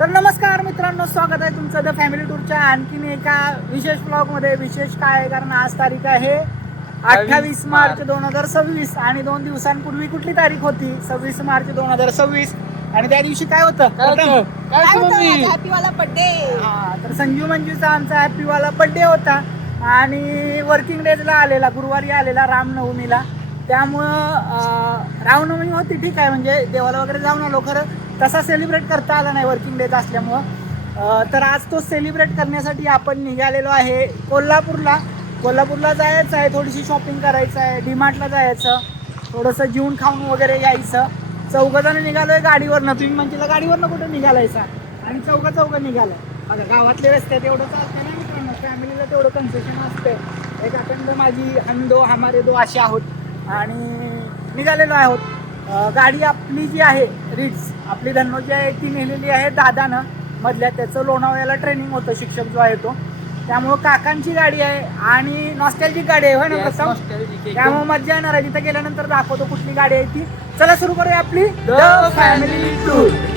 तर नमस्कार मित्रांनो, स्वागत आहे तुमचं द फॅमिली टूरच्या आणखीन एका विशेष ब्लॉगमध्ये. विशेष काय आहे, कारण आज तारीख आहे 28 मार्च 2026 आणि 2 दिवसांपूर्वी कुठली तारीख होती? 26 मार्च 2026. आणि त्या दिवशी काय होतं? हॅपीवाला बर्थडे. हा, तर संजू मंजूचा आमचा हॅपीवाला बर्थडे होता आणि वर्किंग डेजला आलेला, गुरुवारी आलेला रामनवमीला. त्यामुळं रामनवमी होती ठीक आहे, म्हणजे देवाला वगैरे जाऊन आलो, खरं तसा सेलिब्रेट करता आला नाही वर्किंग डेज असल्यामुळं. तर आज तो सेलिब्रेट करण्यासाठी आपण निघालेलो आहे कोल्हापूरला जायचं आहे, थोडीशी शॉपिंग करायचं आहे, डीमार्टला जायचं, थोडंसं जेवून खाऊन वगैरे यायचं. चौघजण निघालोय गाडीवरनं. तुम्ही म्हणजे गाडीवरनं कुठं निघालायचा आणि चौघं निघालं. आता गावातले रस्त्यात एवढं चालतं ना मित्रांनो, फॅमिलीला तेवढं कन्सेशन असते. एक अखंड माझी हम दो हमारे दो असे आहोत आणि निघालेलो आहोत. गाडी आपली जी आहे रिट्स, आपली धन्नो जी आहे ती नेलेली आहे दादानं मधल्या. त्याचं लोणावळ्याला ट्रेनिंग होतं, शिक्षक जो आहे तो. त्यामुळं काकांची गाडी आहे आणि नॉस्टॅल्जिक गाडी आहे, होय ना प्रथम? त्यामुळे मजा येणार आहे. तिथे गेल्यानंतर दाखवतो कुठली गाडी आहे ती. चला सुरू करूया आपली द फॅमिली टूर.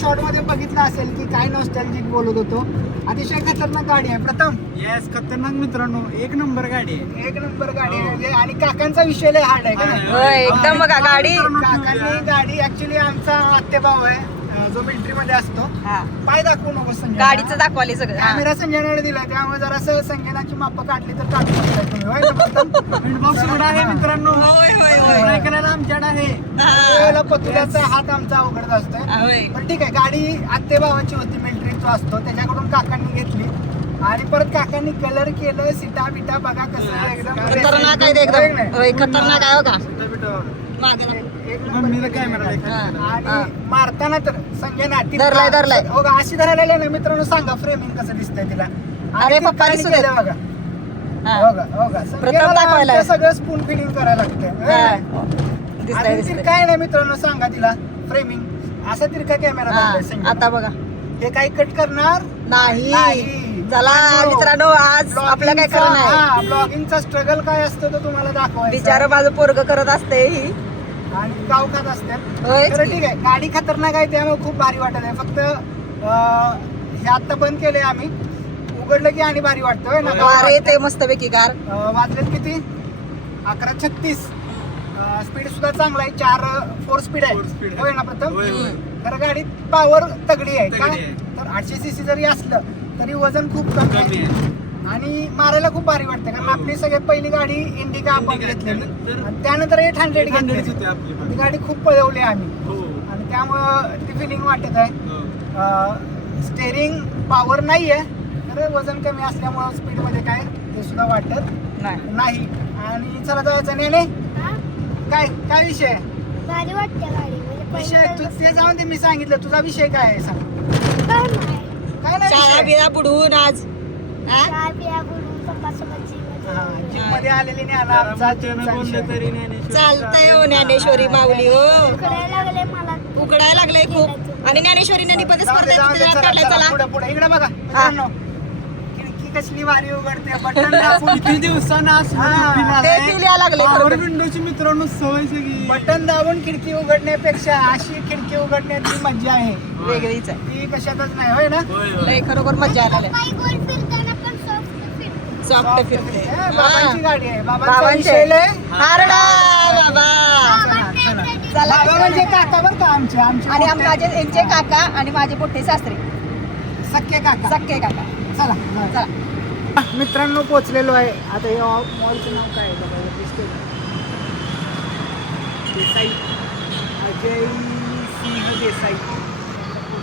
शॉर्टमध्ये बघितलं असेल की काय नॉस्टॅल्जिक बोलत होतो. अतिशय खतरनाक गाडी आहे प्रथम. येस, खतरनाक मित्रांनो, एक नंबर गाडी आहे. एक नंबर गाडी आहे. आणि काकांचा विषय लय हार्ड आहे का नाही? होय, एकदम बघा गाडी. काकांनी गाडी ऍक्च्युली आमचा आत्तेभाव आहे जो मिलिटरी मध्ये असतो. पाय दाखवू नको संजय, गाडीचं दाखवाले सगळं. कॅमेरा संजयकडे दिला, त्यामुळे जरासं संजयनाची माप काढली तर काढू शकता तुम्ही, होय ना प्रथम? हिटबॉक्स उघडा आहे मित्रांनो. होय. करायला आमच्याकडे आहे. त्यावेळेला पतुल्याचा हात आमचा अवघड असतोय. पण ठीक आहे, गाडी आत्तेभावाची होती, मिलिटरी जो असतो त्याच्याकडून काकांनी घेतली. आणि परत काकांनी कलर केलं, सीटा बिटा बघा कसं एकदम खतरनाक आहे ते, एकदम होय, खतरनाक आहे बघा. मम्मीला कॅमेरा आणि मारताना तर संजय ना धरलाय. हो का, अशी धरायला ना मित्रांनो, सांगा फ्रेमिंग कसं दिसतंय तिला. अरे पप्पा केलं बघा. हो का प्रथम दाखवायला सगळं स्पून फिलिंग करायला लागतं. आणि काय नाही मित्रांनो, सांगा तिला फ्रेमिंग असा तिरका कॅमेरा. आता बघा, हे काही कट करणार नाही. चला मित्रांनो, आज आपलं काय खरं नाही. ब्लॉगिंगचा स्ट्रगल काय असतो तो तुम्हाला दाखवायचा. बिचार माझं पोरग करत असते ही आणि गाव खात असतात. होय. तर ठीक आहे, गाडी खतरनाक आहे त्यामुळे खूप भारी वाटत आहे. फक्त हे आता बंद केलंय आम्ही, उघडलं की आणि भारी वाटतोय ना. अरे ते मस्त पैकी कार. वाजलेत किती? 11:36. स्पीड सुद्धा चांगला आहे, 4 स्पीड आहे, होय ना प्रथम? तर गाडीत पॉवर तगडी आहे का? तर 800 cc जरी असलं तरी वजन खूप कमी आहे आणि मारायला खूप भारी वाटते. कारण आपली सगळ्यात पहिली गाडी इंडिका आपण घेतलेली आणि त्यानंतर 800 घेतली. ती गाडी खूप पळवली आम्ही आणि त्यामुळं ती फिलिंग वाटत आहे. स्टेरिंग पॉवर नाही आहे, तर वजन कमी असल्यामुळं स्पीडमध्ये काय ते सुद्धा वाटत नाही. आणि चला जायचं नाही. काय विषय भारी वाटते गाडी. विषय ते जाऊन ते मी सांगितलं, तुझा विषय काय आहे सांग. काय नाही शाळा विषय? बिळा बुडवून आज जिम मध्ये आलेली नाही आला आमचा चालतंय हो ज्ञानेश्वरी माऊली हो. मला उकडायला लागलंय खूप. आणि ज्ञानेश्वरी निबंध स्पर्धेत काढलाय. चला पुढे इकडे बघा मित्रांनो, खिडकी कसली भारी उघडते. बटन दाबून किती दिवसांना ते फील यायला लागले खरोखर. विंडोची मित्रांनो सवय सगळी. बटन दाबून खिडकी उघडण्यापेक्षा अशी खिडकी उघडण्याची मजा आहे, वेगळीच आहे. ती कशातच नाही, होय ना? लय खरोखर मजा यायला लागली. पाय गोल फिरताना पण सॉफ्ट फिरते. बाबांची गाडी आहे. बाबांचा बाबांचे. विषय लय. हारडा बाबा. चला. बाबा म्हणजे काका बरं का आमचे आणि माझे यांचे काका आणि माझे मोठे सासरे सख्खे काका. काका. चला चला मित्रांनो, पोहोचलेलो आहे. आता हे मॉलचं नाव काय आहे बघा, दिसतंय का? देसाई, अजय सिंह देसाई.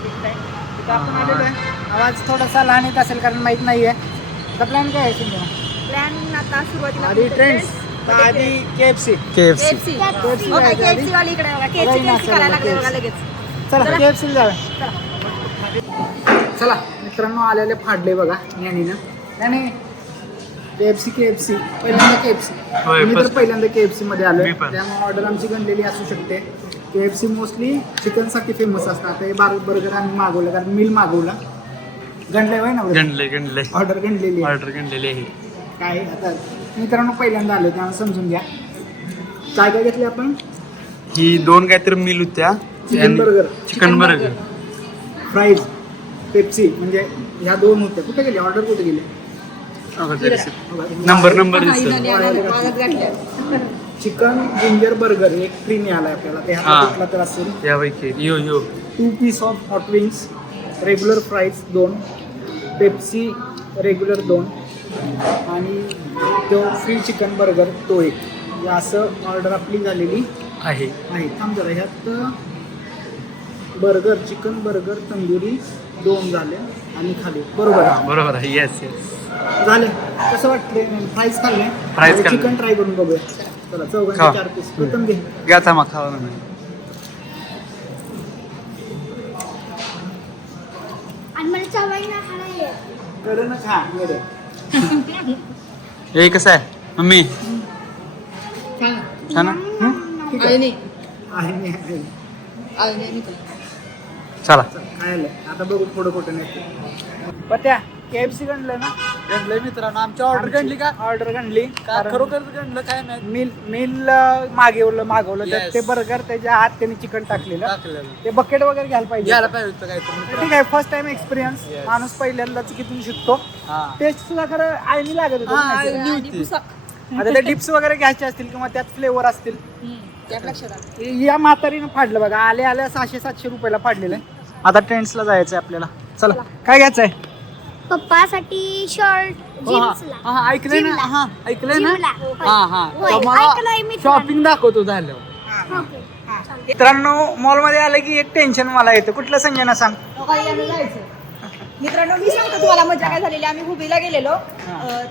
तिथं आपण आलेलो आहे. आवाज थोडासा लहान येत असेल कारण माहीत नाही आहे. आता प्लॅन काय आहे तुमचा? प्लॅन आता सुरुवातीला आधी ट्रेंड्स आधी KFC. KFC वाली इकडे बघा. KFC करायला लागले बघा लगेच. चला KFC जाऊया. चला मित्रांनो, आलेले फाडले बघा ज्ञानीनं. नाही KFC पहिल्यांदा KFC होय, मी तर first. पहिल्यांदा KFC मध्ये आलोय मी पण. त्यामुळे ऑर्डर आमची गणलेली असू शकते. KFC मोस्टली चिकनसाठी फेमस असतात. हे बर्गर आम्ही मागवलं कारण मिल मागवला गणले होय ना गणले ऑर्डर गणलेली आहे. ऑर्डर गणलेली आहे. काय आता मित्रांनो पहिल्यांदा आलो त्यामुळे समजून घ्या. काय काय घेतले आपण? ही 2 काहीतरी मिल होत्या. Chicken burger, chicken burger, fries, Pepsi म्हणजे ह्या 2 होत्या. कुठे गेले ऑर्डर कुठे गेले? नंबर माझ्यात घातल्या. चिकन जिंजर बर्गर एक फ्री मिळाला आपल्याला ते हा. कुठला तर असेल. यापैकी यो 2 piece of hot wings, regular fries 2, Pepsi regular 2 आणि तो फ्री चिकन बर्गर तो एक. या असं ऑर्डर आपली झालेली आहे. आहे. थांब जरा ह्यात बर्गर चिकन बर्गर तंदुरी 2 झाले आणि खाली बरोबर आहे. बरोबर आहे. येस झाले. कसं वाटते? फ्राईज खाल्ले, फ्राईज खाल्ले. चिकन ट्राय करून बघूया. चला खा. चौघांचे 4 पीस प्रथम घे. घ्या थांबा खावा नाही. आणि मला चवाई ना खायला येत. कडनं खा एवढं. हे कसं आहे मम्मी? छान ना? ठीक आहे. आहे नाही आहे. चला खायला आता बघू पुढं कुठं नाही. पत्या KFC गणलं ना? गणलंय मित्रांनो. आमची ऑर्डर गणली का? ऑर्डर गणली. खरोखर गणलं काय नाही. मिल मागवलं तर Yes. ते बर्गर त्याच्या आत त्यांनी चिकन टाकलेलं. ते बकेट वगैरे घ्यायला पाहिजे. घ्यायला पाहिजे होतं काहीतरी. ठीक आहे. First time experience. Yes. माणूस पहिल्यांदाच किती शिकतो. हा. टेस्ट सुद्धा खरं आईनी लागत हा, होती. आईनी होती. आता ते डिप्स वगैरे घ्यायचे असतील किंवा त्यात फ्लेवर असतील. त्यात लक्षात आलं. या म्हातारीनं फाडलं बघा. आल्या 600-700 रुपयाला फाडलेलं आहे. आता ट्रेंड्सला जायचं आहे आपल्याला. चला काय घ्यायचं आहे? पप्पासाठी शर्ट जिन्सला. ऐकलंय ना? हा ऐकलंय ना? जिमला. होय, तर मला ऐकलंय मी. शॉपिंग दाखवतो झालं. ओके. चालेल. मित्रांनो मॉलमध्ये आलं की एक टेन्शन मला येतं. कुठलं संजना सांग? मित्रांनो मी सांगतो तुम्हाला मजा काय झालेली. आम्ही हुबीला गेलेलो.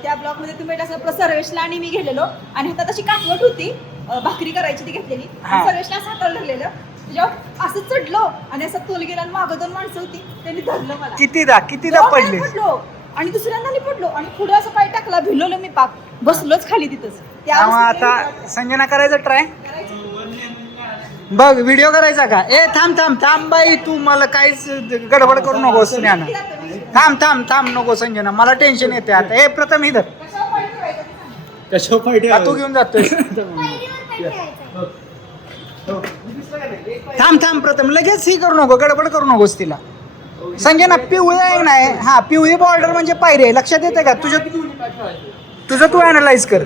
त्या ब्लॉक मध्ये तुम्ही असं सर्वेशला आणि मी गेलेलो आणि हातात अशी काकवट होती. भाकरी करायची ती घेतलेली. हा. सर्वेशला असं हाताला धरलेलं. त्याच्यावर असं चढलो आणि असं तोल गेला आणि मागं 2 माणसं होती त्यांनी धरलं मला. कितीदा तेव्हा पाय पडले? पडलो आणि दुसऱ्यांदा नाही पडलो आणि पुढे असं पाय टाकला भिलवलं मी पाप बसलोच खाली तिथंच. त्यामुळे आता संजना करायचं ट्राय. बघ व्हिडिओ करायचा का? ए थांब बाई तू मला काहीच गडबड करू नकोस. थांब नको संजना मला टेन्शन येते आता. ए प्रथम इधर का तू घेऊन जातोय? थांब प्रथम लगेच ही करू नको गडबड करू नकोस तिला. संजना पिवळे आहे नाही. हा पिवळी बॉर्डर म्हणजे पायरी आहे. लक्षात येते का? तुझं तू अनालाइज कर.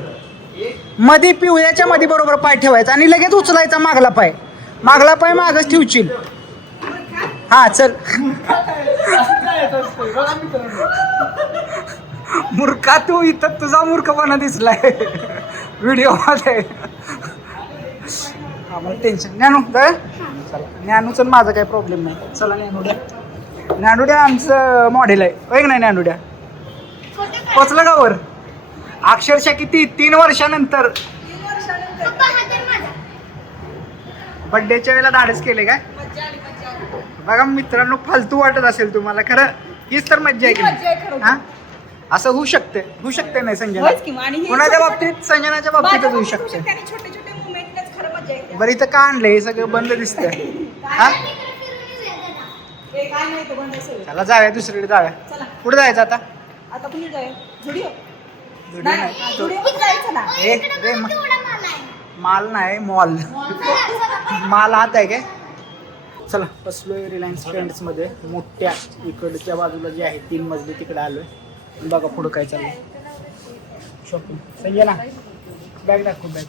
मध्ये पिवळ्याच्या मध्ये बरोबर पाय ठेवायचा आणि लगेच उचलायचा मागला पाय मागच ठेवशील. हा चल. मूर्खा तू इथं तुझा मूर्खपणा दिसलाय व्हिडिओ मध्ये. आम्हाला टेन्शन. ज्ञानू चला ज्ञानूचं माझा काही प्रॉब्लेम नाही. चला ज्ञानुड्या आमचं मॉडेल आहे होय की नाही? ज्ञानुड्या पोचलं का वर? अक्षरशः किती 3 वर्षानंतर पप्पा हा तर माझा. बड्डेच्या वेळेला धाडस केले काय? बघा मित्रांनो फालतू वाटत असेल तुम्हाला खरं हीच तर मज्जा आहे की नाही? हा असं होऊ शकते नाही संजना? कुणाच्या बाबतीत संजनाच्या बाबतीतच होऊ शकते. छोटे छोटे मुवमेंटच खरं मजा येते. बरं इथं का आणलंय? हे सगळं बंद दिसतंय. हा हे काय नाही तो बंद असेल. चला जाऊया दुसरीकडे जाऊया. चला कुठे जायचं आता? आता कुणी जाऊया झुडिओ. Zudio नाही नाही. झुडिओ जायचं ना. रे केवढा माल आहे. माल नाही मॉल. माल हात आहे काय? चला बसलोय रिलायन्स ट्रेंड्स मध्ये मोठ्या इकडच्या बाजूला जे आहे 3 मजली तिकडे आलोय. बघा पुढं काय चाललंय. शॉपिंग. संजना बॅग दाखव. बॅग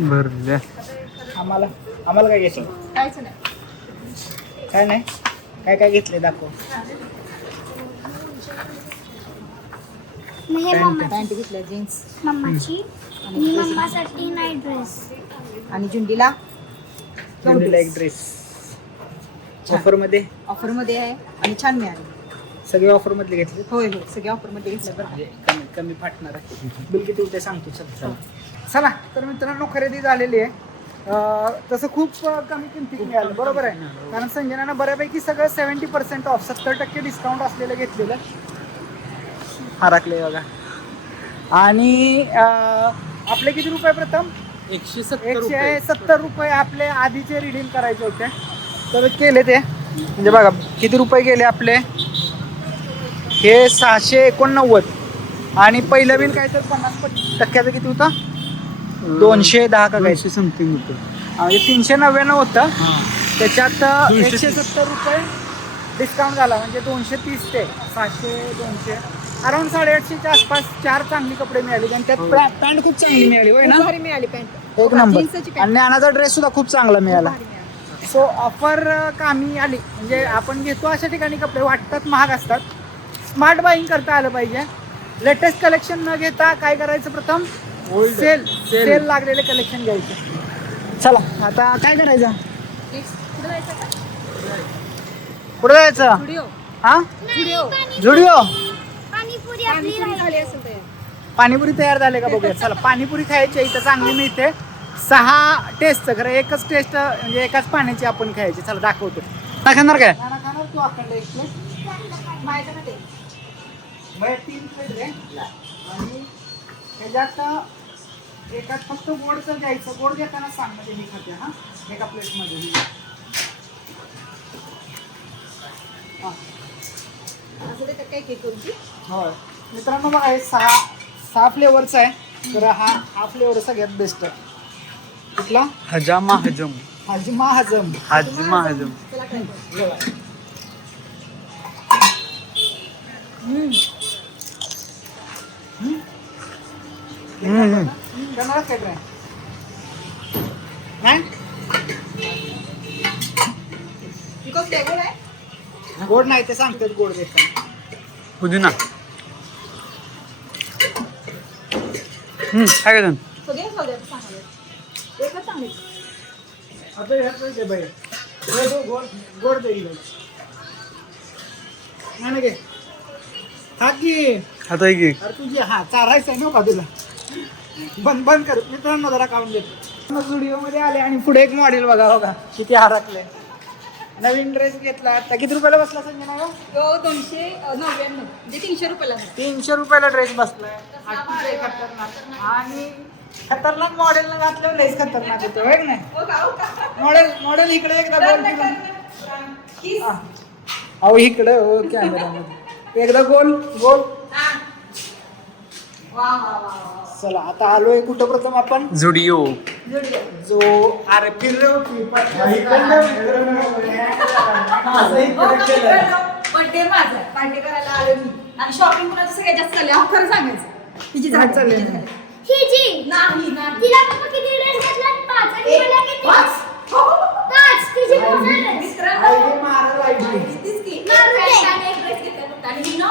बरं आम्हाला काय घ्यायचं? जायचं नाही. काय नाही. काय घेतले दाखव. हे पॅन्ट घेतल्या जीन्स मम्माची आणि मम्मासाठी नाईट ड्रेस. आणि जुंडीला एक ड्रेस ऑफर मध्ये आहे आणि छान मिळाले. सगळे ऑफर मधले घेतले. होय सगळ्या ऑफर मध्ये घेतलं बरं. कमी फाटणार आहे. बिल किती होते सांगतो. चला तर मित्रांनो खरेदी झालेली आहे. तसं खूप कमी किमतीत मिळालं बरोबर आहे. कारण संजनानं बऱ्यापैकी सगळं 70% ऑफ 70% डिस्काउंट असलेलं घेतलेलं. हरकले बघा. आणि आपले किती रुपये प्रथम? 170 रुपये आपले आधीचे रिडीम करायचे होते, तर केले ते. म्हणजे बघा किती रुपये गेले आपले, हे 689. आणि पहिलं बिल काय तर 50% किती होतं? 210 का काय समथिंग होतं. म्हणजे 399 होतं. त्याच्यात 170 रुपये डिस्काउंट झाला, म्हणजे 230 ते 700 200 अराउंड 850च्या आसपास 4 चांगली कपडे मिळाले. आणि त्यात पॅन्ट खूप चांगली मिळाली होय ना, भारी मिळाली पॅन्ट, एक नंबर. जीन्सची पॅन्ट आणि ज्ञानाचा ड्रेस सुद्धा खूप चांगला मिळाला. भारी मिळाली. सो ऑफर कामी आली. म्हणजे आपण घेतो अशा ठिकाणी कपडे वाटतात महाग असतात, स्मार्ट बाईंग करता आलं पाहिजे. लेटेस्ट कलेक्शन न घेता काय करायचं, प्रथम सेल लागलेले कलेक्शन घ्यायचे. चला आता काय करायचं, Next, पुढे जायचं का? पुढे जायचं. Studio. हा Studio. जुडिओ. पाणीपुरी आपली पाणीपुरी झाली असेल तर. पाणीपुरी तयार झाले का बघूया. चला पाणीपुरी खायची इथं चांगली मिळते. 6 टेस्ट, खरं एकच टेस्ट म्हणजे एकाच पाण्याची आपण खायची. चला दाखवतो. काय खाणार काय? खाणार तू अखंड एक प्लेट. माहिती ना ते. मग 3 प्लेट रे. आणि ह्याच्यात एकात फक्त गोडचं द्यायचं. गोड देताना सांग म्हणजे मी खाते. हा एका प्लेटमध्ये. हा असं ते काय केक करून होय मित्रांनो बघा, हे 6 फ्लेवरचा आहे. तर हा फ्लेवर सगळ्यात बेस्ट आहे. कुठला? हजामा हजम. हजमा हजम. हजमा हजम. त्याला काय करू? करणार काय काय नाही Because ते गोड आहे. गोड नाही ते सांगतात गोड देतात. पुदिना. काय करतो? सगळे सगळे चांगले. एकच चांगले. आता ह्यात दे बाई. गोड गोड देईल. नाही घे. खा की. आता की अरे तुझी हा चारायचं आहे ना का तुला. बंद कर मित्रांनो, जरा काढून देतो. स्टुडिओ मध्ये आले आणि पुढे एक मॉडेल बघा बघा किती हरकले. नवीन ड्रेस घेतला. आता किती रुपयाला बसला संजना? तो 299 म्हणजे 300 रुपयाला झाला. 300 रुपयाला ड्रेस बसलाय. अतिशय खतरनाक. आणि खतरनाक मॉडेलनं घातलं लयच खतरनाक होतं होय की नाही. हो का, हो का? मॉडेल इकडे एकदा गोल फिरून. किस. हा. अहो इकडे हो कॅमेरामध्ये एकदा गोल गोल. वा वा वा वा. चला आता आलोय कुठं प्रथम आपण जुडिओ. जोडीदार. जो अरे फिरले होती बर्थडे माझा पार्टी करायला आलो मी. आणि शॉपिंग कुणाचं सगळ्यात जास्त चालली आहे. खरं सांगायचं तिची काय चाललंय? ही जी नाही नाही. तिला पप्पा किती ड्रेस घेतला? 5 आणि एक, मला किती? पाच. हो, हो, हो. 5 तिची ड्रेस. मित्रांनो, मारला कितीच की. मारू दे. एक आणि एक ड्रेस घेतला फक्त. आणि मी ना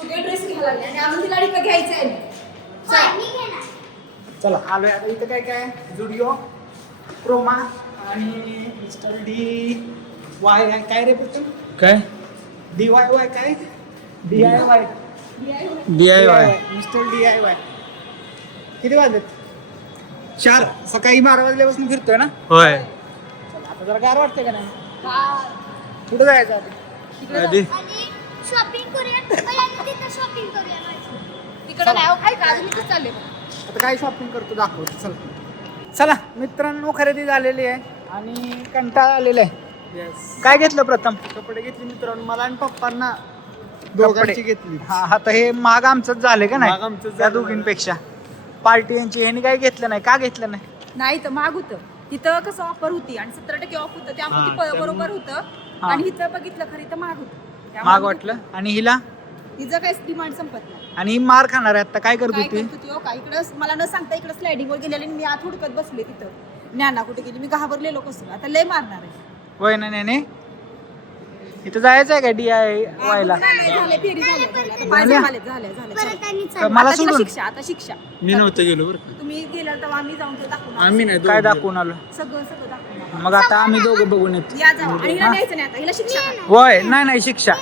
सगळे ड्रेस घ्यायला लागले आणि अजून तिला रिका घ्यायचं आहे. होय, मी घेणार. चला आलोय आता इथं काय काय जुडिओ क्रोमा आणि मिस्टर डी वाय काय रे प्रथम काय? DIY काय DIY DIY. Mister DIY. किती वाजलेत? 4. सकाळी 12 वाजल्यापासून फिरतोय ना. होय. चला, आता जरा गार वाटतंय का नाही? हा. कुठं जायचं आता? तिकडे जाऊ. आधी आणि शॉपिंग करूया. पहिल्यांदा तिथं शॉपिंग करूया माझी. तिकडे नाही हो, काय का अजून इथेच चालले. आता काय शॉपिंग करतो दाखवतो. चला चला मित्रांनो, खरेदी झालेली आहे आणि कंटाळा आलेला आहे. काय घेतलं प्रथम? कपडे घेतले मित्रांनो मला आणि पप्पांना. दोघांची घेतली. हा आता हे महाग आमचंच झाले का महाग नाही आमचंच त्या झालं. दोघींपेक्षा. पार्टी यांची ह्यांनी काय घेतलं नाही. का घेतलं नाही? नाही तर महाग होतं. तिथं कसं ऑफर होती आणि 17% ऑफ होतं, त्यामुळे हा, ती त्यामुळे- बरोबर होतं. हा. आणि इथं बघितलं खरी तर महाग होतं. त्यामुळे महाग वाटलं. आणि हिला? तिचं काही डिमांड संपत नाही. आणि ही मार खाणार आहे आता. काय करत काय होती? करत होती हो का, इकडं मला न सांगता इकडं स्लायडिंग वर गेलेली आणि मी आत हुडकत बसले तिथं. ज्ञाना कुठे गेली, मी घाबरलेलो कसं. आता लय मारणार आहे. होय ना नाही इथं जायचं आहे का DIY ला? नाही, झाले, फेरी झाले, झाले. आता पाय झाल्या? झाले, झाले, झाले, परत झाले. आणि का चल. मला आता तिला सोडून? शिक्षा, आता शिक्षा. मी नव्हतं गेलो बरं का. तुम्ही गेला तेव्हा आम्ही जाऊन ते दाखवून आलो. आम्ही नाही काय दोघं दाखवून आलो? सगळं सगळं दाखवून आलो. मग आता आम्ही दोघं बघून येतो. या जावा आणि हिला न्यायचं नाही आता, हिला शिक्षा करा. होय नाही शिक्षा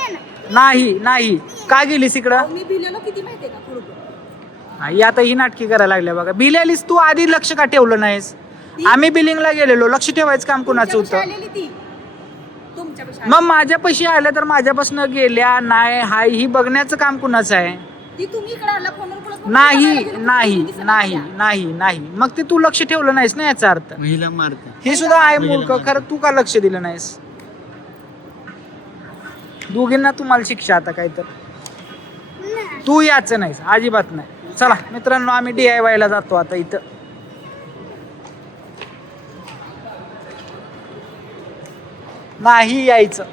नाही. का गेलीस इकडं? अहो, मी भिलेलो किती माहितीये का खरोखर. ही आता ही नाटकी करायला लागल्या बघा. बिल आलीस तू, आधी लक्ष का ठेवलं नाहीस? आम्ही बिलिंगला गेलेलो, लक्ष ठेवायचं काम कुणाचं तुमच्यापाशी होतं? आलेली ती तुमच्यापाशी मग माझ्या पैसे आले तर माझ्यापासून गेल्या नाही हाय ही बघण्याचं काम कुणाचं आहे? ती तुम्ही इकडे आला फोनवर बोलत बोलत नाही बघायला गेलो, नाही तुम्ही दिसत नाही नाही. नाही नाही मग ते तू लक्ष ठेवलं नाहीस ना याचा अर्थ महिला मारते. हे सुद्धा आहे महिला मूर्ख मारते. खरं तू का लक्ष दिलं नाहीस दोघींना तुम्हाला शिक्षा आता काय तर तू याचं नाहीस अजिबात नाही चला मित्रांनो आम्ही DIY ला जातो आता इथं नाही यायचं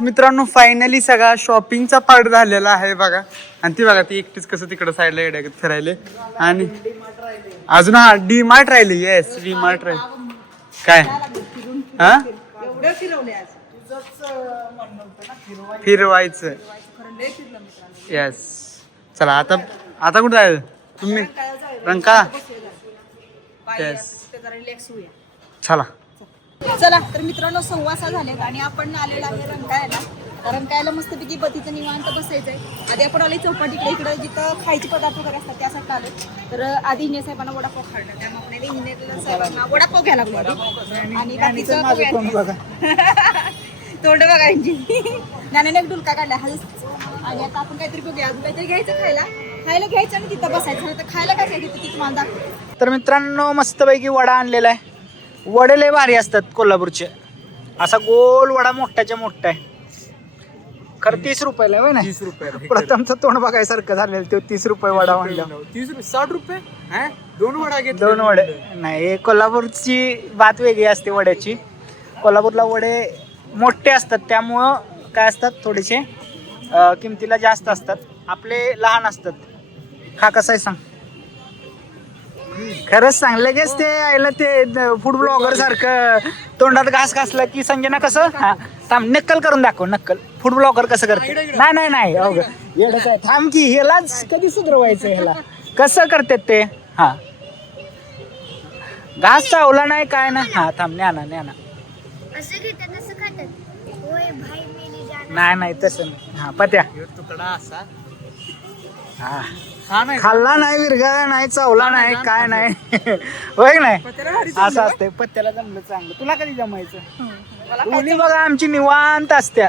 मित्रांनो फायनली सगळा शॉपिंगचा पार्ट झालेला आहे बघा. आणि ती बघा ती एकटीच कसं तिकडं साईडला येड्यागत फिरायले. आणि अजून हा डी मार्ट राहिले. येस डी मार्ट राहिले. काय हा एवढं फिरवले आज फिरवायचं. खरं लय फिरलं मित्रांनो. येस चला आता आता कुठं जायचं तुम्ही रंका येस जरा रिलॅक्स होऊया. चला चला तर मित्रांनो 6:15 झालेत आणि आपण आलेलो आहे रंकाळ्याला. रंकाळ्याला मस्तपैकी बतीचं निवांत बसायचंय. आधी आपण आले चौपाटीकडे इकडे जिथं खायचे पदार्थ वगैरे असतात त्यासाठी आलो. तर आधी इंजिनियर साहेबांना वडापाव खाल्ला त्यामुळे आपण इंजिनियर साहेबांना वडापाव घ्यायला लागलो आधी. आणि बाकीचं माझं तोंड बघा तोंड बघा इंजिन नाण्याने एक डुलका काढला हा. आणि आता आपण काहीतरी बघूया अजून काहीतरी घ्यायचं खायला घ्यायचं आणि तिथं बसायचं. तर खायला काय घ्यायचं तिथं मला दाखव. तर मित्रांनो मस्तपैकी वडा आणलेला आहे. वडे लय भारी असतात कोल्हापूरचे. असा गोल वडा मोठ्याच्या मोठा आहे. खरं 30 रुपयाला आहे होय ना. 30 रुपये प्रथमचं तोंड बघायसारखं झालेलं ते 30 रुपये वडा म्हणलं. 30 रुपये 60 रुपये दोन वडा घेतले. 2 वडे नाही कोल्हापूरची बात वेगळी असते वड्याची. कोल्हापूरला वडे मोठे असतात त्यामुळं काय असतात थोडेसे किमतीला जास्त असतात. आपले लहान असतात. हा कसा आहे सांग खरंच सांग लगेच ते आयला ते फूड ब्लॉगर सारखं तोंडात घास घासला की संजना कसं हा थांब नक्कल करून दाखव नक्कल फूड ब्लॉगर कसं करते. नाही नाही नाही अवघड एवढंच आहे थांब की ह्यालाच कधी सुधरवायचं ह्याला कसं करतात ते. हा घास चावला नाही काय ना हा थांब न्याना न्याना असं घेतात असं खातात होय भाई मेली जान नाही नाही तसं नाही. हा पत्या तुकडा असा हा हा नाही खाल्ला नाही विरघळला नाही चावला नाही काय नाही होय की नाही असं असतंय. पत्त्याला जमलं चांगलं. तुला कधी जमायचं मुली बघा आमची निवांत असत्या.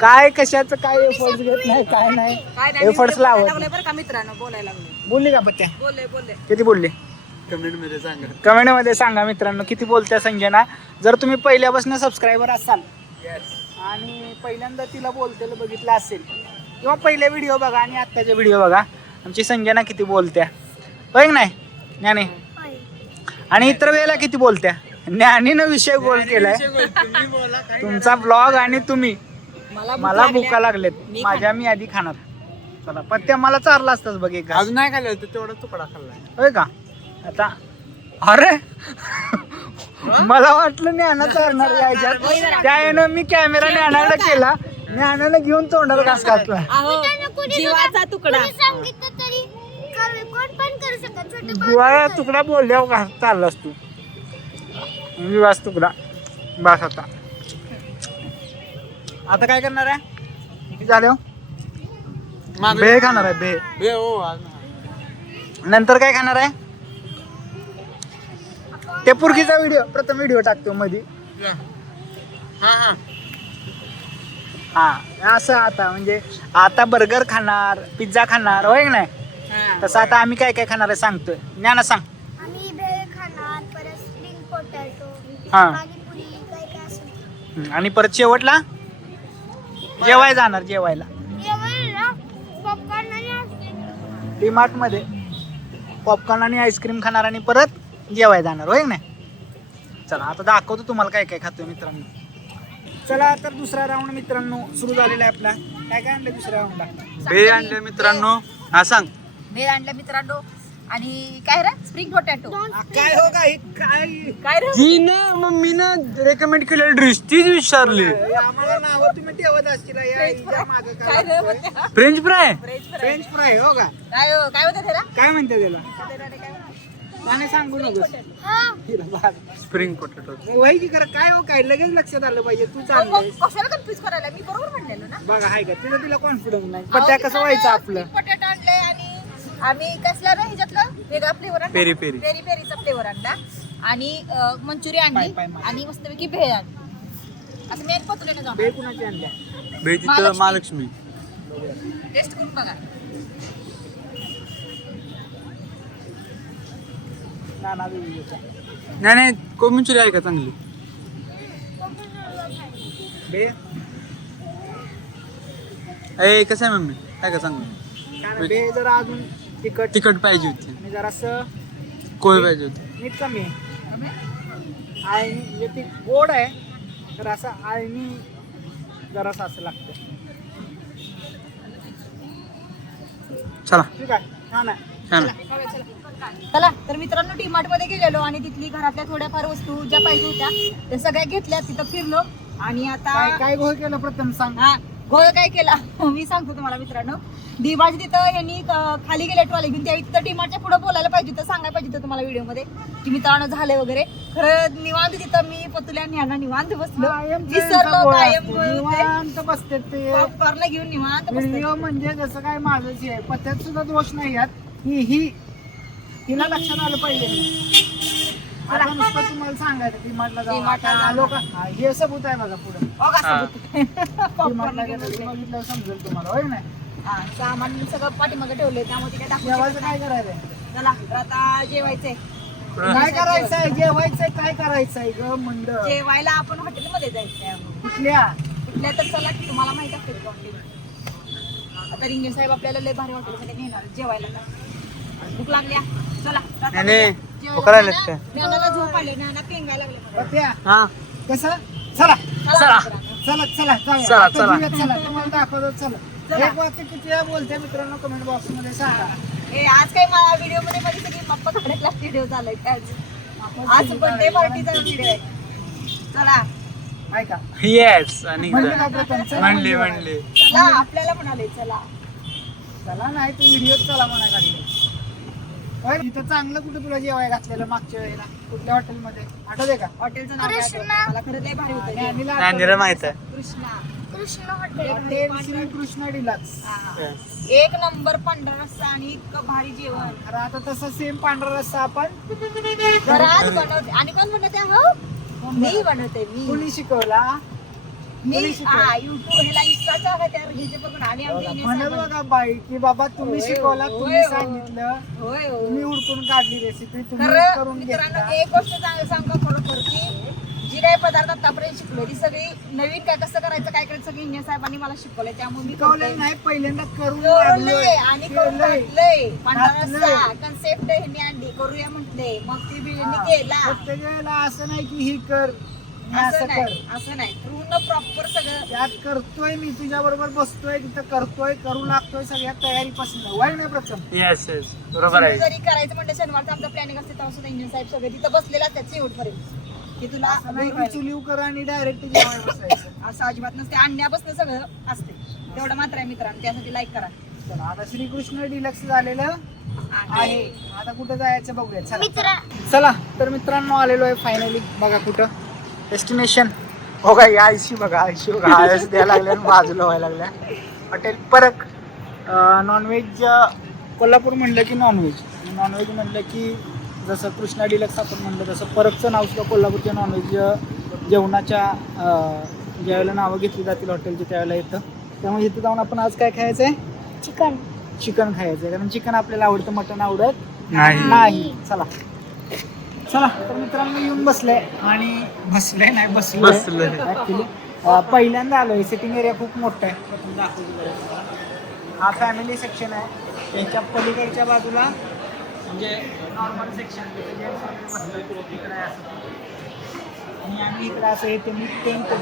काय कशाचं काय एफर्ट्स घेत नाही काय नाही एफर्ट्स लावत लागलोय बरं का मित्रांनो बोलायला लागलोय. बोलली का पत्त्या बोलले किती बोलली कमेंट मध्ये सांगा. कमेंट मध्ये सांगा मित्रांनो किती बोलत्या संजना. जर तुम्ही पहिल्यापासून सबस्क्रायबर असाल आणि पहिल्यांदा तिला बोलतेलं बघितलं असेल किंवा पहिले व्हिडिओ बघा आणि आत्ताचे व्हिडिओ बघा आमची संजना किती बोलत्या होय की नाही ज्ञानी. आणि इतर वेळेला किती बोलत्या. ज्ञानीनं विषय गोल केलाय तुम्ही बोला काय तुमचा ब्लॉग आणि तुम्ही. मला लागल्या. भुका लागलेत मी माझ्या मी आधी खाणार. चला पत्त्या मला चारला असताच बघ एक घास. अजून नाही खाल्लं तर तेवढा तुकडा खाल्लाय. होय का आता अरे मला वाटलं ज्ञाना चारणार यायच्यात त्यानं मी कॅमेरा ज्ञानाला केला ज्ञानानं घेऊन तोंडाला घास घातला. अहो जीवाचा तुकडा सांगितलं तरी कोण पण करू शकत छोटं जीवाला तुकडा बोलल्यावर घास चाललास तू. जीवास तुकडा बस आता. आता काय करणार आहे किती झाले हो भेळ खाणार आहे भेळ. बे हो आज नाही. नंतर काय खाणार आहे ते पुरकीचा व्हिडिओ प्रथम व्हिडिओ टाकतो मध्ये. हा हा हा असं आता म्हणजे आता बर्गर खाणार पिझ्झा खाणार होय की नाही. तसं आता आम्ही काय काय खाणार आहे सांगतोय ज्ञाना सांग. आम्ही भेळ खाणार परत स्प्रिंग पोटॅटो हा. पाणीपुरी काय काय असं आणि परत शेवटला जेवाय जाणार जेवायला जेवायला पॉपकॉर्न आणि आईस्क्रीम. डीमार्ट मध्ये पॉपकॉर्न आणि आईस्क्रीम खाणार आणि परत जेवाय जाणार होय की नाही. चला आता दाखवतो तुम्हाला काय काय खातोय मित्रांनो. चला तर दुसरा राऊंड मित्रांनो सुरू झालेला आहे आपला. काय काय आणलं दुसऱ्या राऊंडला भेळ आणले मित्रांनो. हा सांग. भेळ आणलं मित्रांनो आणि काय रे स्प्रिंग पोटॅटो काय हो काय काय काय रे जी ना मम्मीनं रेकमेंड केलेली ड्रेस तीच विचारली. आम्हाला नावं तुम्ही ठेवत असतील या हिच्या मागं काय काय रे म्हणते फ्रेंच फ्राय फ्रेंच फ्राय हो का काय हो काय होतं त्याला काय म्हणते त्याला त्याने सांगू नकोस. Spring potato. वही की करा काय हो काय लगेच लक्षात आलं पाहिजे तू चांगलं कशाला कन्फ्युज करायला मी बरोबर म्हणलेलो ना. बघा हाय का तिला तिला कॉन्फिडन्स नाही पण त्या कसं व्हायचं आपलं. पोटॅटो आणलंय आणि आम्ही कसला रे ह्याच्यातलं वेगळा फ्लेवर आणला पेरी पेरी. पेरी पेरीचा फ्लेवर आणला आणि मंचुरियन आणली पाय मार. आणि मस्तपैकी भेळ आणली असं मी एक पतुल्याने जाऊन भेळ कुणाची आणल्या बे तिथं महालक्ष्मी. टेस्ट करून बघा. नाही नाही कोबी मंचुरी आहे का चांगली? ए कसं आहे मम्मी काय का चांगलं? बे जरा अजून तिखट तिखट पाहिजे होती, आणि जरासं कोळ पाहिजे होती. मीठ कमी आहे. आणि म्हणजे ती गोड आहे तर असं आळणी जरासं असं लागतं. चला ठीक आहे, छान आहे. छान आहे. चला तर मित्रांनो डीमार्ट मध्ये गेलेलो आणि तिथली घरातल्या थोड्याफार वस्तू ज्या पाहिजे होत्या त्या सगळ्या घेतल्या, तिथं फिरलो आणि आता काय काय गोळ केलं प्रथम सांग. हा गोळ काय केला मी सांगतो तुम्हाला मित्रांनो. डीमार्ट तिथं यांनी खाली गेले ट्रॉली घेऊन, त्यावेळी तिथं डीमार्टच्या पुढे बोलायला पाहिजे होतं, सांगायला पाहिजे होतं तुम्हाला व्हिडिओ मध्ये की मित्रांनो झाले वगैरे. खरं निवांत तिथं मी पतुल्या न्याना निवांत बसलो, विसरलो कायम निवांत बसते ते. पॉपकॉर्न घेऊन निवांत बसलो. व्हिडिओ म्हणजे जसं काय माझंच आहे, पत्त्यात सुद्धा दोष नाही यात. ही तिला लक्षात आलं पाहिजे. आता नुसतं तुम्हाला सांगायचं डीमार्टला जाऊ डीमार्टला आता आलो का. हा, हे सबूत आहे बघा पुढे. हो का सबूत? डीमार्टला गेलं की बघितलं समजेल तुम्हाला, होय नाही. हा, सामान सगळं पाठीमागे ठेवले त्यामुळे ते काय दाखवू जेवायचं शकत काय नाही. करायचंय? चला तर आता जेवायचंय. काय करायचंय? जेवायचंय काय करायचंय ग मंड? जेवायला आपण हॉटेलमध्ये जायचंय. कुठल्या? कुठल्या तर चला की तुम्हाला माहित असेल का हॉटेल. आता रिंगे साहेब आपल्याला लय भारी हॉटेलमध्ये नेणार जेवायला. भूक लागल्या चला. नाही, नाही. भूक लागल्या का? ज्ञानाला झोप आले, ज्ञाना पेंगायला लागले मला. पत्या हा कसं? चला चला. चला चला जाऊया. चला, आता चला. जीवात चला तुम्हाला दाखवतो. चला चला. एक वाक्य किती वेळा बोलते मित्रांनो कमेंट बॉक्स मध्ये सांगा. ए आज काय मला व्हिडिओ मध्ये माझी सगळी पप्पा काढायला व्हिडिओ चाललाय आज बर्थडे पार्टीचा व्हिडिओ आहे. चला ऐका येस आणि म्हणले का प्रथम? चला म्हणले म्हणजे म्हणले चला आपल्याला म्हणाले चला. चला नाही तू व्हिडिओ चला म्हणा काढले. होय इथं चांगलं कुठं तुला जेवाय घातलेलं मागच्या वेळेला कुठल्या हॉटेलमध्ये आठवते का? हॉटेलचं नाव काय आठवत नाही. मला खरं लय भारी होतं जेवण. ज्ञानीला नानीला माहित आहे. Krishna Krishna hotel. Hotel Shri Krishna deluxe. हा. Yes. एक नंबर पांढरा रस्सा आणि इतकं भारी जेवण तर आता तसं सेम पांढरा रस्सा आपण घरात बनवते. आणि कोण बनवते? हो मी बनवते. कुणी शिकवला? मी कोणी शिकवलं? हा युट्यूब ह्याला इंस्टाच्या त्यावर घ्यायचे बघून आणि आमच्या म्हणत इंस्टावर- बघा बाई की बाबा तुम्ही होय, शिकवला, होय, तुम्ही होय. सांगितलं, होय तुम्ही हो उडकून काढली रेसिपी, तुम्ही खरं करून मित्रांनो घेतला. एक गोष्ट सांगा खरोखर की जी काही पदार्थ आतापर्यंत शिकलो ती सगळी नवीन काय कसं करायचं काय करायचं सगळी इंजिनियर साहेबांनी मला शिकवलंय त्यामुळे मी शिकवलं करते. नाही पहिल्यांदा करून करूनले लागलोय. आणि करून केलंय. घातलंय. पांढरा घातलंय. रस्सा कन्सेप्ट ह्यांनी आणली करूया म्हटले मग ती बिर्याणी हा. केला. प्रत्येक वेळेला असं नाही की ही कर मी असं असं नाही कर. असं नाही पूर्ण प्रॉपर सगळं त्यात करतोय मी तुझ्या बरोबर बसतोय तिथं करतोय करू लागतोय सगळ्यात तयारीपासून वाय नाही प्रथम. येस येस बरोबर आहे. जरी करायचं म्हणलं शनिवारचं आमचं प्लॅनिंग असते तेव्हा सुद्धा इंजिनियर साहेब सगळे तिथं बसलेला त्याचे शेवटपर्यंत की तुला असं नाही की चुलीव कर आणि डायरेक्ट जेवाय बसायचं. असं अजिबात नसते आणण्यापासून सगळं असते तेवढं मात्र आहे मित्रांनो त्यासाठी लाईक करा. चला, आता श्रीकृष्ण डिलक्स झालेलं आहे. आता कुठं जायचं बघूया. चला मित्र चला तर मित्रांनो आलेलो आहे फायनली. बघा कुठं डेस्टिनेशन. हो का या आयशी बघा आयशी बघा आयस द्यायला लागल्या आणि बाजूला व्हायला लागल्या. हॉटेल परक. नॉनव्हेज कोल्हापूर म्हणलं की नॉनव्हेज म्हणलं की जसं कृष्णा डिलक्स आपण म्हणलं तसं परकचं नाव सुद्धा कोल्हापूरच्या नॉनव्हेज जेवणाच्या ज्यावेळेला नावं घेतली जातील हॉटेलची त्यावेळेला येतं. त्यामुळे इथं जाऊन आपण आज काय खायचं आहे? चिकन. चिकन खायचं आहे कारण चिकन आपल्याला आवडतं, मटण आवडत नाही. नाही. चला चला तर मित्रांनो येऊन बसलंय आणि बसलंय नाही बसलोय. ऍक्च्युली पहिल्यांदा आलोय. सिटिंग एरिया खूप मोठा आहे. प्रथम दाखवतो जरा. हा फॅमिली सेक्शन आहे. त्याच्या पलीकडच्या बाजूला म्हणजे नॉर्मल सेक्शन तिकडे आहे असं. आणि आम्ही इकडे असं हे त्यांनी टेंट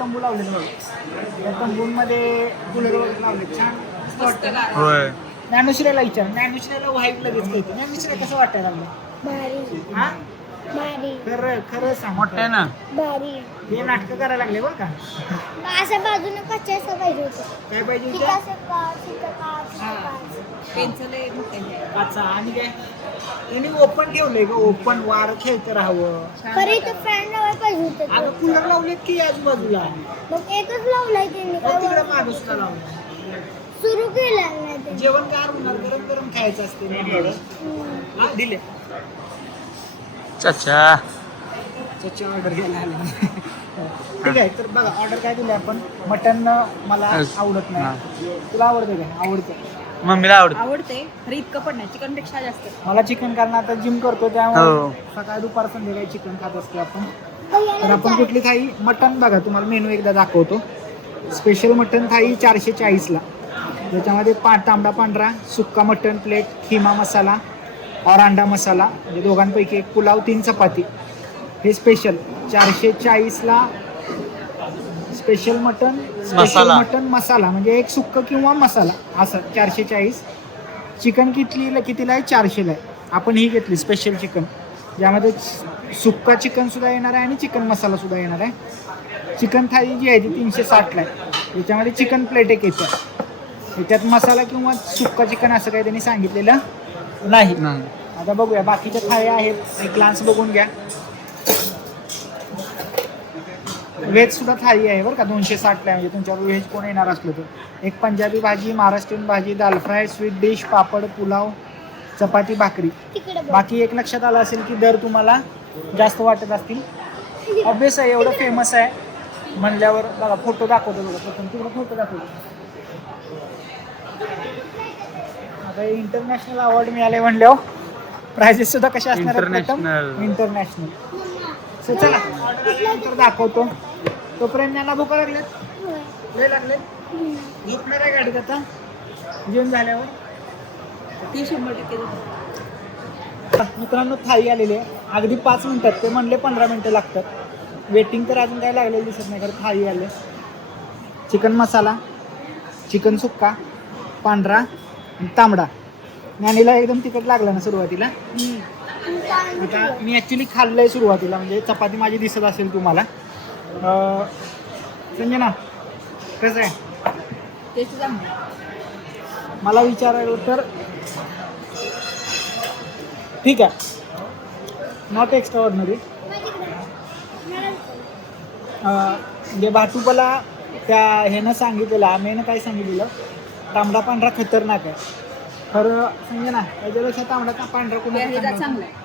तंबू लावलेलं बघा. त्या तंबूंमध्ये कूलर वगैरे लावले छान मस्त वाटतं. होय ज्ञानश्रीला विचार. ज्ञानश्रीला व्हाईट लगेच कळतं. ज्ञानश्री कसं वाटायला लागलं? भारी हा भारी खरं खरं सांग आहे ना. भारी. हे नाटकं करायला लागले बरं का. अशा बाजूने कच्च्या असं पाहिजे होतं. काय पाहिजे तिथं होतं? असं काच, तिथं काच, तिथं काच. पेन्सिल आहे मोठे अच्छा आणि काय त्यांनी ओपन ठेवलंय ग. ओपन वारं खेळतं राहावं. खरं इथं फॅन लावायला पाहिजे होतं. अगं कूलर लावलेत की आजूबाजूला. मग एकच लावलाय त्यांनी काय तिकडे वर- माणूसला लावलं. सुरू केलं नाही त्यांनी. जेवण गार होणार गरम गरम खायचं असते ना थोडं. हम्म. हा दिले. चाचा त्याची ऑर्डर घ्यायला आले. ठीक आहे, तर बघा ऑर्डर काय दिली आपण. मटन मला आवडत नाही, तुला आवडतं काय? आवडतं. मम्मीला आवडत. आवडते खरं इतकं पण नाही, चिकन पेक्षा जास्त. मला चिकन कारण आता जिम करतो हो. त्यामुळे सकाळ दुपार संध्याकाळी चिकन खात असतो आपण. तर आपण कुठली थाळी मटन बघा तुम्हाला मेनू एकदा दाखवतो. स्पेशल मटन थाळी 440ला. त्याच्यामध्ये तांबडा पांढरा, सुक्का मटन प्लेट, खिमा मसाला और अंडा मसाला, म्हणजे दोघांपैकी एक पुलाव, 3 चपाती. हे स्पेशल 440ला. स्पेशल मटन, स्पेशल मसाला. मटन मसाला म्हणजे एक सुक्क किंवा मसाला असं 440. चिकन कितीला आहे? 400ला आहे. आपण ही घेतली स्पेशल चिकन, ज्यामध्ये सुक्का चिकन सुद्धा येणार आहे आणि चिकन मसाला सुद्धा येणार आहे. चिकन थाळी जी आहे ती 360ला आहे. त्याच्यामध्ये चिकन प्लेट एक येतं. त्याच्यात मसाला किंवा सुक्का चिकन असं काही त्यांनी सांगितलेलं नाही. आता बघूया बाकीच्या थाळ्या आहेत, एक ग्लान्स बघून घ्या. व्हेज सुद्धा थाळी आहे बरं का, 260ला आहे. म्हणजे तुमच्यावर व्हेज कोण येणार असलं तर. एक पंजाबी भाजी, महाराष्ट्रीयन भाजी, दाल फ्राय, स्वीट डिश, पापड, पुलाव, चपाती, भाकरी. बाकी एक लक्षात आलं असेल की दर तुम्हाला जास्त वाटत असतील. ऑब्विस आहे, एवढं फेमस आहे म्हणल्यावर. बघा फोटो दाखवतो बघा, प्रथम तिकडे फोटो दाखवतो. आता इंटरनॅशनल अवॉर्ड मिळाले म्हणल्यावर प्राइजेस सुद्धा कशा असणार आहेत? International. इंटरनॅशनल. सो चला ऑर्डर आल्यानंतर दाखवतो. तोपर्यंत यांना भूका लागल्यात, लय लागले. झोपणार आहे गाडीत आता जेवण झाल्यावर. ती 100% मित्रांनो थाळी आलेली आहे अगदी 5 मिनिटात. ते म्हणले 15 मिनिटं लागतात. वेटिंग तर अजून काय लागलेलं दिसत नाही, कारण थाळी आले. चिकन मसाला, चिकन सुक्का, पांढरा आणि तांबडा. ज्ञानीला एकदम तिखट लागला ना सुरुवातीला. आता मी ॲक्च्युली खाल्लं आहे सुरुवातीला, म्हणजे चपाती माझी दिसत असेल तुम्हाला. संजना कसं आहे? त्याची चांगली. मला विचारायला तर ठीक आहे, नॉट एक्स्ट्रा ऑर्डिनरी. म्हणजे भातुपाला त्या ह्यानं सांगितलेलं, आम्हीनं काय सांगितलेलं, तांबडा पांढरा खतरनाक आहे. खरं समजे ना, त्याच्यापेक्षा तांबडा पांढरा ह्याचा चांगला आहे.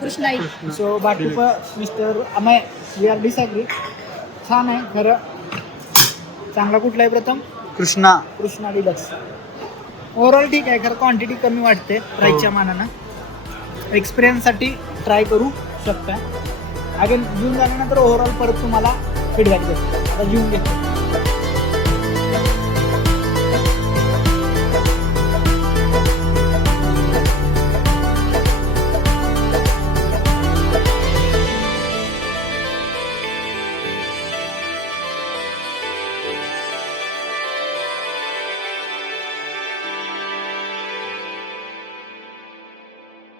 कृष्णाई. सो भातुपा mister Amay we are disagree. छान आहे खरं. चांगला कुठला आहे प्रथम? कृष्णा डिलक्स. ओव्हरऑल ठीक आहे, खरं क्वांटिटी कमी वाटते प्राईसच्या मानानं. एक्सपिरियन्ससाठी ट्राय करू शकता. अगेन जेवून झाल्यानंतर ओव्हरऑल परत तुम्हाला फीडबॅक देतो. आता जेवून घेतो.